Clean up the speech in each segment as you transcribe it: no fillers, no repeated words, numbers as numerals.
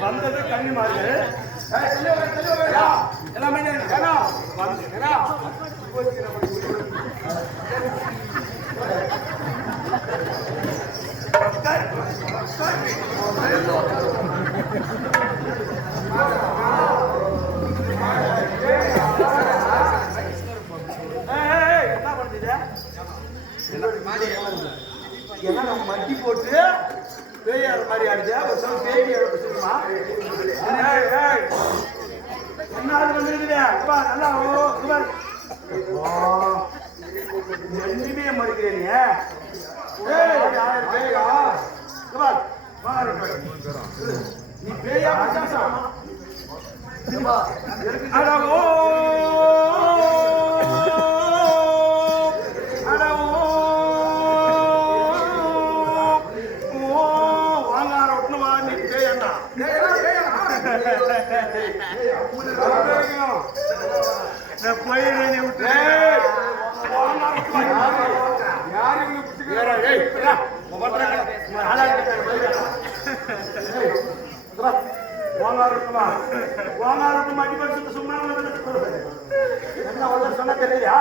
வந்தது கண்ணி மாதிரி எல்லாமே என்ன மட்டி போட்டு பேயார மாதிரி ஆடுதா ஒரு சமயம் பேய் சொல்லுமா என்ன வந்துருக்குதே அப்பா நல்லா எண்ணிமே மறுக்கிறேன் நீ பேயா இருக்குமா அடிபட்டு சும்மா என்ன உள்ள சொன்ன தெரியலையா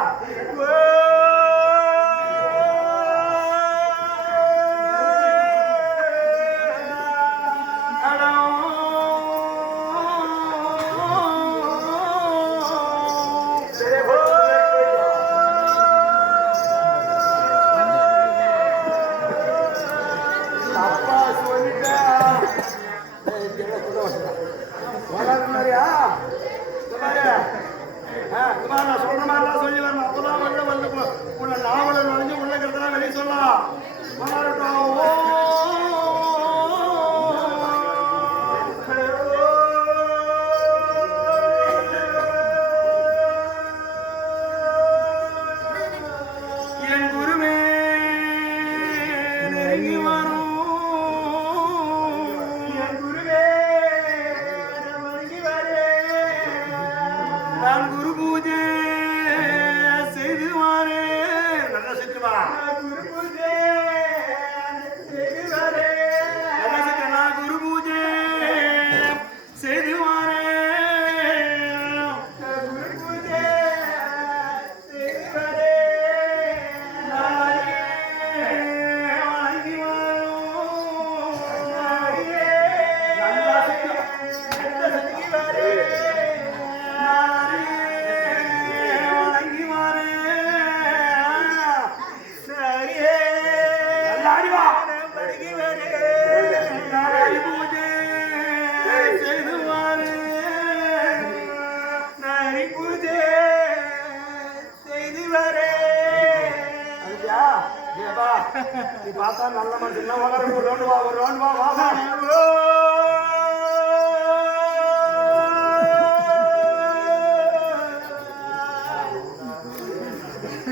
நான் சொல்ற மாதிரிலாம் சொல்லி வரணும் அப்பதான் வந்து உள்ள நாவல நுழைஞ்சு உள்ள இருக்கிறதெல்லாம் வெளியே சொல்லலாம் என் குருவே நெருங்கி வரும் என் குருவே நெருங்கி வரேன் நான் குரு பூஜை செய்து வாரே நல்லா செஞ்சுவா குரு பூஜை செய்து வாரே நல்லா செஞ்ச நான் குரு பூஜை செய்து வாரே குரு பூஜை செய்து வாரே வாங்கி வரும் நல்லா செஞ்சு வாரே நீ பார்த்தா நல்ல மனுஷன் ஒரு ரவுண்டு வா ஒரு ரவுண்டு வா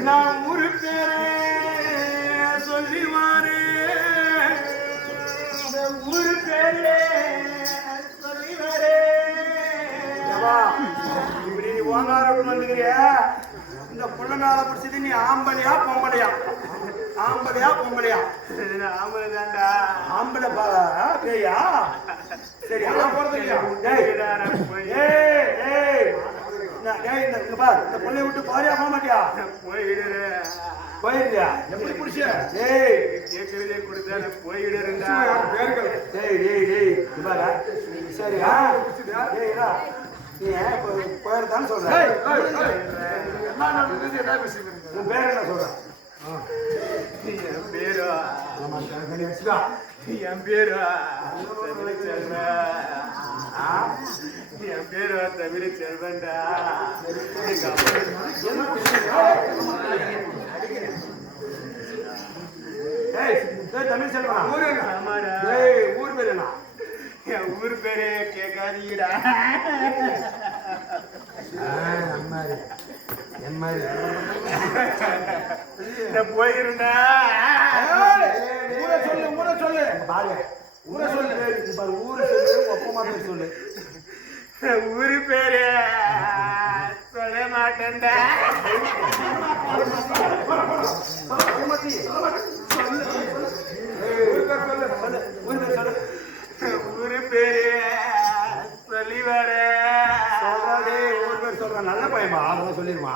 நான் ஊரு பேரே சொல்லி வாரே ஊரு பேரே சொல்லி வாரே இப்படி நீ ஓங்காரம் வந்துக்கிறிய இந்த புள்ள நாளை பிடிச்சது நீ ஆம்பளையா பொம்பளையா ஆம்பளையா பொம்பளையா ஆம்பளை தாண்டா ஆம்பளை பேயா சரி அதான் போறது இல்லையா இந்த பிள்ளைய விட்டு பாரியா போக மாட்டியா போயிடுறியா எப்படி பிடிச்ச ஏய் கேட்கறதே கொடுத்தா போயிடுறா சரியா நீ போயிருந்தான்னு சொல்ற உன் பேர் என்ன சொல்ற என் பேரு தமிழ் செல்வன்டா தமிழ் செல்வா ஊர் பேரு என்ன என் ஊர் பேரு கேட்காதீடா என் மாதிரி போயிருந்தா ஊரை சொல்லு பாரு ஊரை சொல்லு ஊரு சொல்லு ஒப்பமா பேர் சொல்லு ஊரு பேரு சொல்ல மாட்டேன்டா ஊரு பேரு சொல்லி வர ஊர் பேர் சொல்ற நல்ல பையமா அதெல்லாம் சொல்லிருமா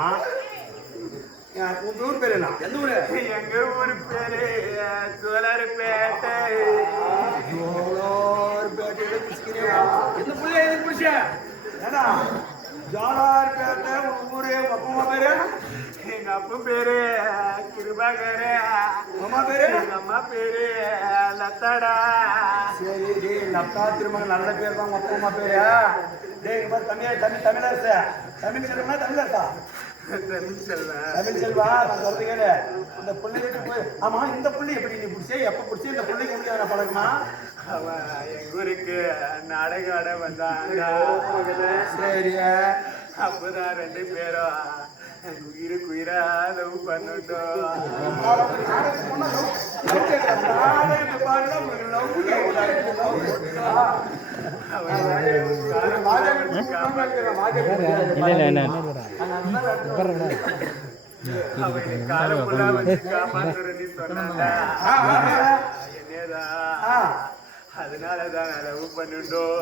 உங்க ஊர் பேரு என்ன எந்த ஊரு எங்க ஊர் பேரு சோலார்பேட்டை எந்த புள்ளைய எதுக்கு பிடிச்ச ஏடா ஜோலார்பேட்டை உங்க ஊரு உங்க அப்பா பேரு எங்க அப்பா பேரு கிருபாகரு அம்மா பேரு எங்க அம்மா பேரு லத்தாடா சரி டே லத்தா திரும்ப நல்ல பேர் தான் உங்க அப்பா அம்மா பேரு டேய் தமிழரசு தமிழ் செல்வா தமிழரசா தமிழ் செல்வா நான் சொல்றது கேளு இந்த பிள்ளை வீட்டு போய் ஆமா இந்த பிள்ளை எப்படி நீ பிடிச்சே எப்ப பிடிச்சி இந்த பிள்ளைக்கு முடியாத பழகுமா அவன் எங்க ஊருக்கு நாடகம் ஆட வந்தாங்க சரியா அப்பதான் ரெண்டு பேரும் உயிருக்கு உயிரா லவ் பண்ணிட்டோம் அதனாலதான் லவ் பண்ணிட்டோம்.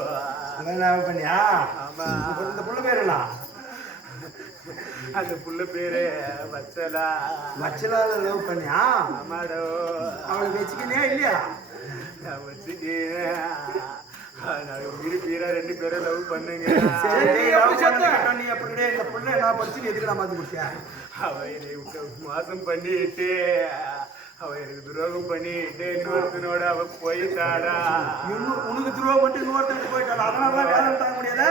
லவ் பண்ணியா? ஆமா. இந்த புள்ள பேருலாம் அந்த புள்ள பேரு வச்சலா. வச்சலால லவ் பண்ணியா? ஆமாடோ. அவளை வச்சுக்கினே இல்லையா? நான் வச்சுக்கேன். விருப்பீரா 2 பேரும் லவ் பண்ணுங்க. நீ அப்படியே இந்த புள்ள நான் படிச்சு எதுக்கு மாத்தி முடிச்சேன்? அவ என்னை மோசம் பண்ணிட்டு அவ எனக்கு துரோகம் பண்ணிட்டு இன்னொருத்தனோட அவ போயிட்டாடா. உனக்கு துரோகம் பண்ணிட்டு இன்னொருத்தனுக்கு போயிட்டாடா. அதனாலதான் வேதனை தாங்க முடியாத.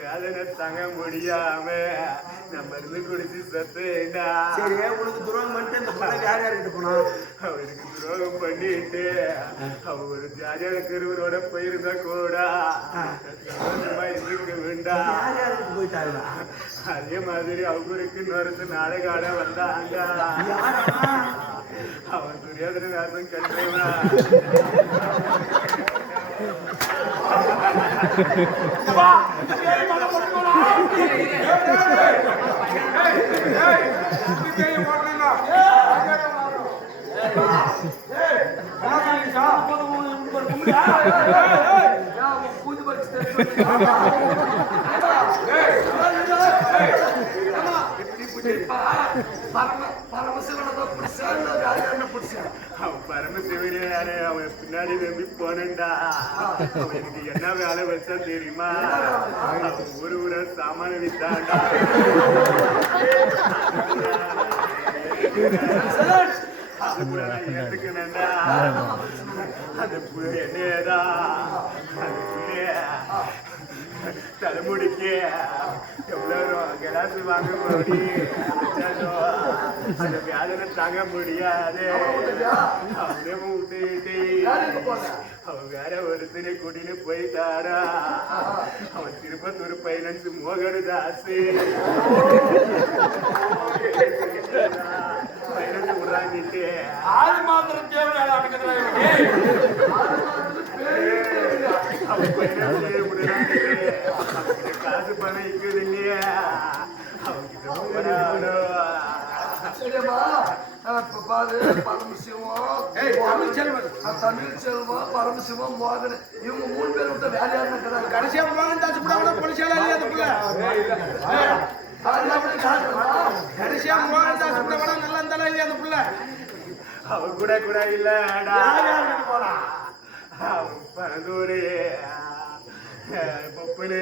வேதனை தாங்க முடியாம நான் மருந்து குடிச்சு சத்தேடா. சரி, உனக்கு துரோகம் பண்ணிட்டு இந்த பிள்ளை யார் யார்கிட்ட போனா? அவருக்கு துரோகம் பண்ணிட்டு அவ ஒரு ஜாஜான கருவரோட போயிருந்தா கூட இருக்க வேண்டாம். யார் யாருக்கு போயிட்டாங்க? அதே மாதிரி அவருக்கு இன்னொருத்த நாடகாட வந்தாங்க. அவன் துரியாதன வேதம் கட்டுறா. பரமசிவனே அவன் பின்னாடி நம்பி போனண்டா. அவனுக்கு என்ன வேலை வச்சா தெரியுமா? ஒரு ஊரை சாமான வித்தாண்டா. அது கூட நான் ஏத்துக்கணும்டா. அந்த என்னதான் அந்த புள்ளைய தலைமுடிக்கு எவ்வளோ கிளாஸ் வாங்க அந்த வேதனை தாங்க முடியாது. அவனே விட்டுட்டு அவன் வேற ஒருத்தனை கூட்டின்னு போயிட்டாரா. அவன் திருப்பத்தூர் பைனான்ஸ் மோகனதாசு பைனான்ஸ் விடுறாங்கிட்டு 6 மாதம் தேவை காசு பணம் இருக்குது இல்லையா? தமிழ்ச்செல்வம் பரமசிவம் மோகன் இவங்க 3 பேர் விட்ட வேலையா கடைசியா மோகன் தாச்சு கடைசியா மோகன் தாச்சு கூட நல்லா இருந்தாலும் இல்லையா அந்த பிள்ளை? அவ கூட இல்ல போலாம். அவன் பரந்தூரே பொப்பனே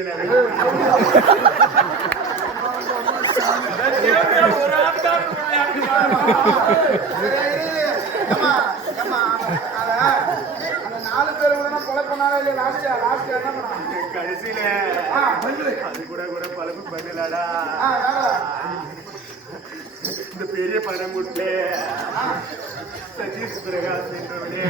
கடைசியில அது கூட பழப்பு பண்ணலாடா. இந்த பெரிய பணம் முட்டே சதீஷ் பிரகாஷ் என்றவனே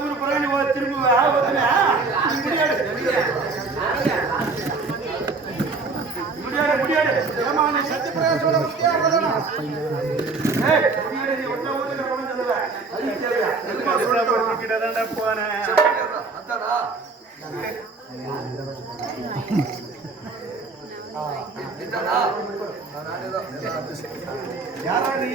ஊரு புற நீ திரும்ப முடியாது. ஏமா நீ சத்யபிரகாஷோட போனேன். யாரா நீ?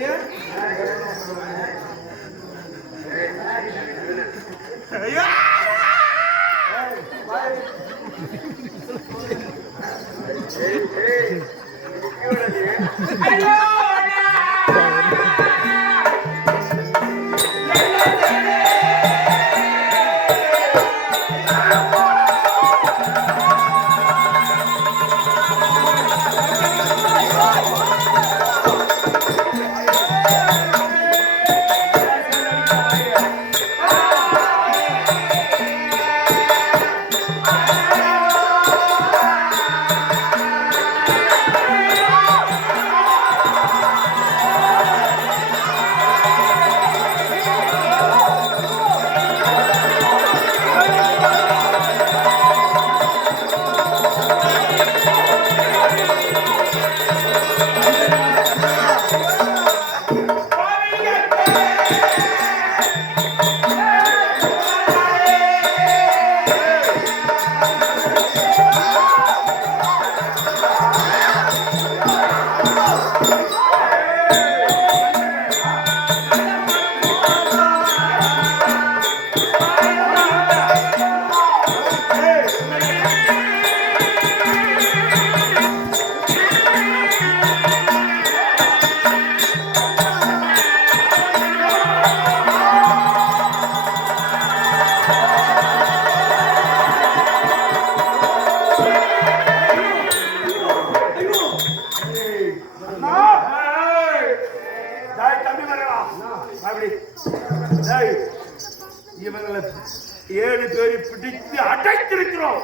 7 பேரை பிடித்து அடைத்திருக்கிறோம்.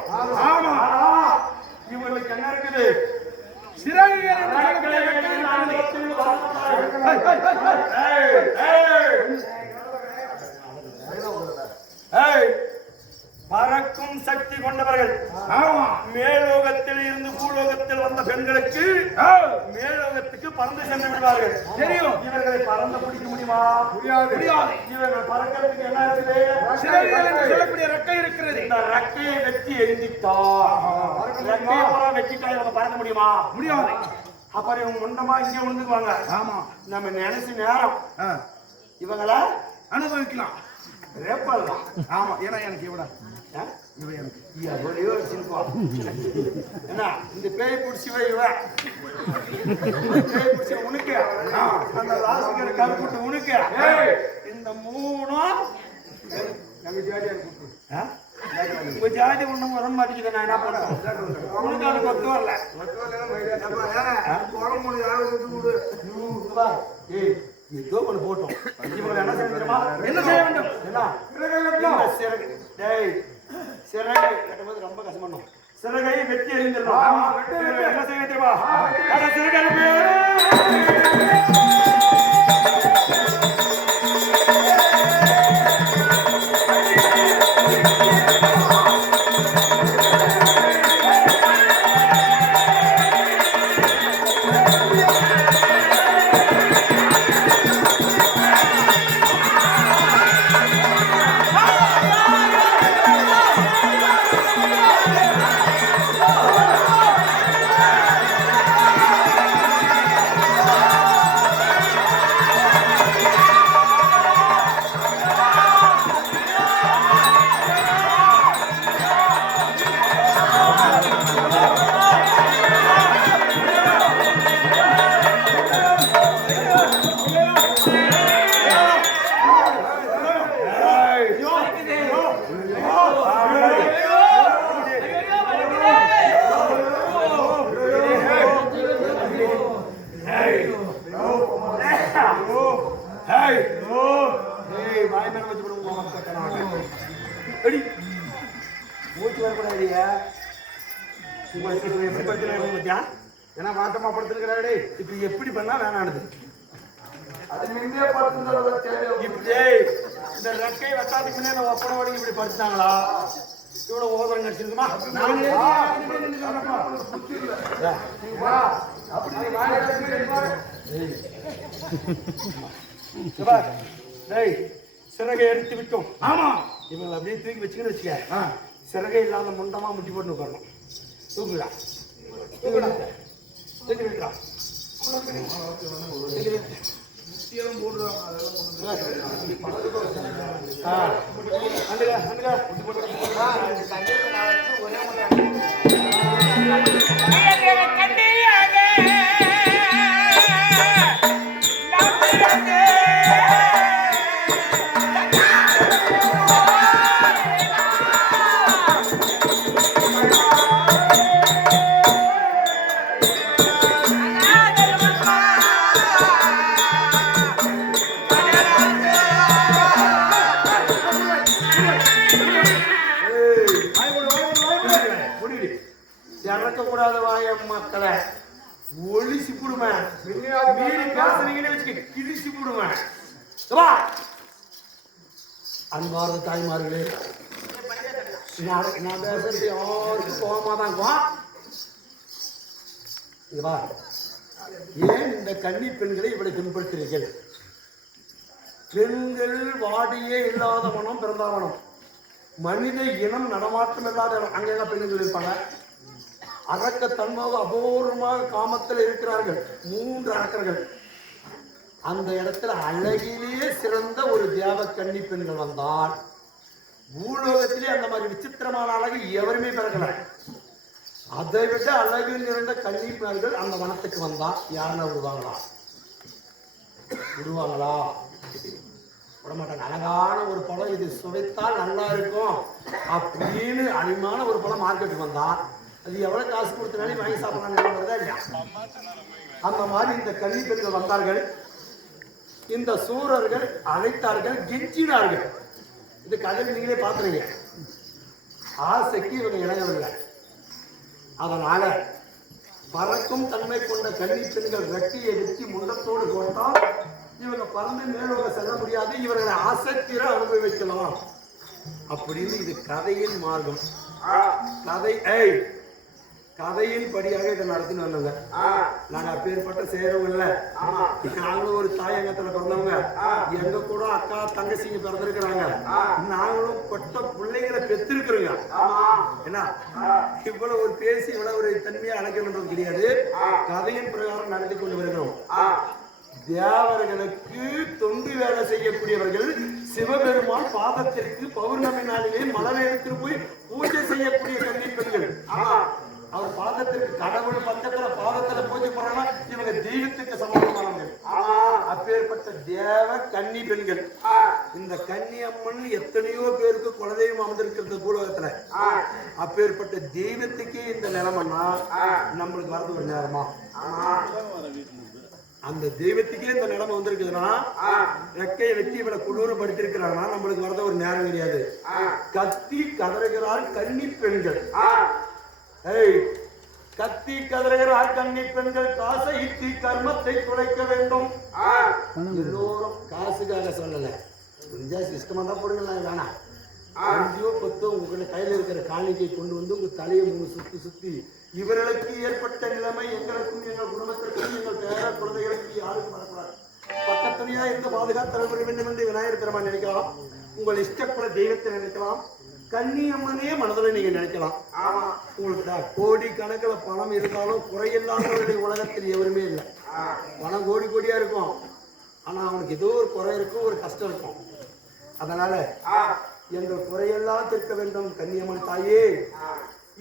ஆமா, இவங்களுக்கு என்ன இருக்குது? சிறகுகள் பறக்கும் சக்தி கொண்டவர்கள். மேலோகத்தில் இருந்து பூலோகத்தில் வந்த பெண்களுக்கு மேலோகத்துக்கு பறந்து சென்று விடுவார்கள். தெரியும். இவர்களை பறந்து பிடிக்க முடியுமா? முடியாது. இவர்கள் பறக்கிறதுக்கு என்ன இருக்குது? சிறகுகள் என்று சொல்லக்கூடிய ரெக்கை இருக்கிறது. இந்த ரெக்கையை வெட்டி எரிஞ்சிட்டா வெட்டிட்டா இவங்க பறக்க முடியுமா? முடியாது. அப்புறம் இவங்க முண்டமா இங்கே விழுந்துக்குவாங்க. ஆமா, நம்ம நினைச்ச நேரம் இவங்களை அனுபவிக்கலாம். ரேப்பல்லாம். ஆமா, ஏன்னா எனக்கு இவடா என்ன இந்த பேய் பிடிச்சவ இவ பேய் பிடிச்ச உனக்கு அந்த ராசிக்கிற கருப்புட்டு உனக்கு இந்த 3ம் உங்க ஜாதி ஒண்ணும் வர மாட்டேங்குது. நான் என்ன பண்றேன்? உனக்கு அது கொத்து வரல. ஏதோ ஒண்ணு போட்டோம். இவங்க என்ன செய்ய தெரியுமா? என்ன செய்ய வேண்டும்? சிறகை கட்டும்போது ரொம்ப கஷ்டப்படணும். சிறகை வெட்டி எறிந்துடணும். என்ன செய்ய தெரியுமா? சிறகை ஏன்னா வாட்டமா படுத்துருக்கிறாரு. இப்ப எப்படி பண்ணா வேணானது இந்த ரெக்கை வச்சாதுக்கு முன்னே ஒப்பனை வடி இப்படி படுத்தாங்களா? இவ்வளவு ஓதரம் கிடைச்சிருக்குமா? சிறகை எடுத்து விட்டோம். ஆமா, இவங்களை அப்படியே தூக்கி வச்சுக்கின்னு வச்சுக்க. சிறகை இல்லாத முண்டமா முட்டி போட்டு உட்காரணும். தூக்குடா தூக்குடா தூக்கி விட்டுடா. இறக்கக்கூடாத வாய மக்களை ஒளிச்சு போடுவேன். மீறி பேசுறீங்கன்னு வச்சுக்க கிழிச்சு போடுவேன். அன்பார்ந்த தாய்மார்களே, நான் பேசுறது யாருக்கும் கோபமா தான் இருக்கும். ஏன் இந்த கன்னி பெண்களை இவளை பின்பற்றுகிறீர்கள்? பெண்கள் வாடியே இல்லாத மனம் பிறந்தாவனம், மனித இனம் நடமாட்டம் இல்லாத இடம். அங்கெல்லாம் பெண்கள் இருப்பாங்க. அரக்க தன்மாக அபூர்வமாக காமத்தில் இருக்கிறார்கள் 3 அரக்கர்கள். அந்த இடத்துல அழகிலேயே சிறந்த ஒரு தேவ கன்னி பெண்கள் வந்தால் பூலோகத்திலே அந்த மாதிரி விசித்திரமான அழகு எவருமே பிறக்கல. அதை விட அழகு நிறைந்த கன்னி பெண்கள் அந்த வனத்துக்கு வந்தா யாருன்னா விடுவாங்களா? விடமாட்டாங்க. அழகான ஒரு பழம், இது சுவைத்தால் நல்லா இருக்கும் அப்படின்னு அழிமான ஒரு பழம் மார்க்கெட்டுக்கு வந்தா அது எவ்வளவு காசு கொடுத்தனாலும் வாங்கி சாப்பிடலாம் இல்லையா? அந்த மாதிரி இந்த கன்னி பெண்கள் வந்தார்கள். இந்த சூரர்கள் அழைத்தார்கள், கெஞ்சினார்கள். இது கதையில் நீங்களே பார்க்குறீங்க. ஆசைக்கு இவங்க இணையவில்லை. அதனால பறக்கும் தன்மை கொண்ட கன்னி பெண்கள் ரெக்கையை வெட்டி முண்டத்தோடு போட்டால் இவங்க பறந்து மேலோக செல்ல முடியாது, இவர்களை ஆசைத்திர அனுபவிக்கலாம் அப்படின்னு இது கதையின் மார்க்கம். கதையின் படியாக இதை நடத்தின்னு வந்தவங்க. நாங்க அப்பேற்பட்ட செய்யறவங்க இல்ல. நாங்களும் ஒரு தாயங்கத்துல பிறந்தவங்க. எங்க கூட அக்கா தங்கச்சிங்க பிறந்திருக்கிறாங்க. நாங்களும் கொட்ட பிள்ளைகளை பெற்றிருக்கிறோங்க. என்ன இவ்வளவு ஒரு பேசி இவ்வளவு ஒரு தன்மையா அழைக்கணுன்றது கிடையாது. கதையின் பிரகாரம் நடத்தி கொண்டு வருகிறோம். தேவர்களுக்கு தொண்டு வேலை செய்யக்கூடியவர்கள் சிவபெருமான் பாதத்திற்கு பௌர்ணமி நாளிலே மலர் எடுத்துட்டு போய் பூஜை செய்யக்கூடிய கன்னி பெண்கள். அவர் பாதத்திற்கு கடவுள் பக்கத்துல பாதத்துல பூஜை பண்ணா இவங்க தெய்வத்துக்கு சமானமானவங்க. அப்பேற்பட்ட தேவ கன்னி பெண்கள். இந்த கன்னியம்மன் எத்தனையோ பேருக்கு குலதெய்வம் அமர்ந்திருக்கிறது பூலோகத்துல. அப்பேற்பட்ட தெய்வத்துக்கே இந்த நிலைமைன்னா நம்மளுக்கு வரது ஒரு நேரமா? அந்த தெய்வத்துக்கே இந்த நிலைமை வந்திருக்குதுன்னா ரெக்கையை வெட்டி இவளை குளிர்படுத்திருக்கிறாங்கன்னா நம்மளுக்கு வரத ஒரு நேரம் கிடையாது. கத்தி கதறுகிறார் கன்னி பெண்கள். கத்தி கதறுகிறார் கன்னி பெண்கள். காசை ஈட்டி கர்மத்தை துடைக்க வேண்டும். எல்லோரும் காசுக்காக சொல்லல, கொஞ்சம் சிஸ்டமா தான் போடுங்களா. வேணாம், 5 10 உங்களை கையில இருக்கிற காணிக்கை கொண்டு வந்து உங்க தலையை 3 சுத்தி இவர்களுக்கு ஏற்பட்ட நிலைமை எங்களுக்கும் எங்கள் குடும்பத்திற்கும் எங்கள் பேர குழந்தைகளுக்கு யாருக்கும் வரக்கூடாது. பக்கத்துலையா எந்த பாதுகாத்து தர வேண்டும் என்று விநாயகர் பெருமான் நினைக்கலாம். உங்கள் இஷ்டப்பட தெய்வத்தை நினைக்கலாம். கன்னியம்மனே மனதில் நீங்க நினைக்கலாம். உங்களுக்கு கோடி கணக்கில் பணம் இருந்தாலும் குறையில்லாதவருடைய உலகத்தில் எவருமே இல்லை. பணம் கோடி கோடியா இருக்கும், ஆனா அவனுக்கு ஏதோ ஒரு குறை இருக்கும், ஒரு கஷ்டம் இருக்கும். அதனால எங்கள் குறையெல்லாம் தீர்க்க வேண்டும் கன்னியம்மன் தாயே,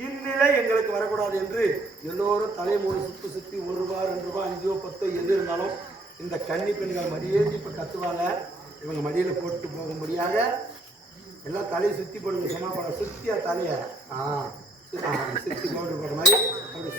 இந்நிலை எங்களுக்கு வரக்கூடாது என்று எல்லோரும் தலை 3 சுத்தி 1 ரூபாய் 2 ரூபாய் 5 10 எது இருந்தாலும் இந்த கன்னி பெண்கள் மடியேற்றி இப்ப கத்துவால இவங்க மடியில போட்டு போகும்படியாக எல்லாம் தலையை சுத்தி போடுங்க. சமாபடம் சுத்தியா தலைய சுத்தி போட்டு போட்ட மாதிரி அப்படி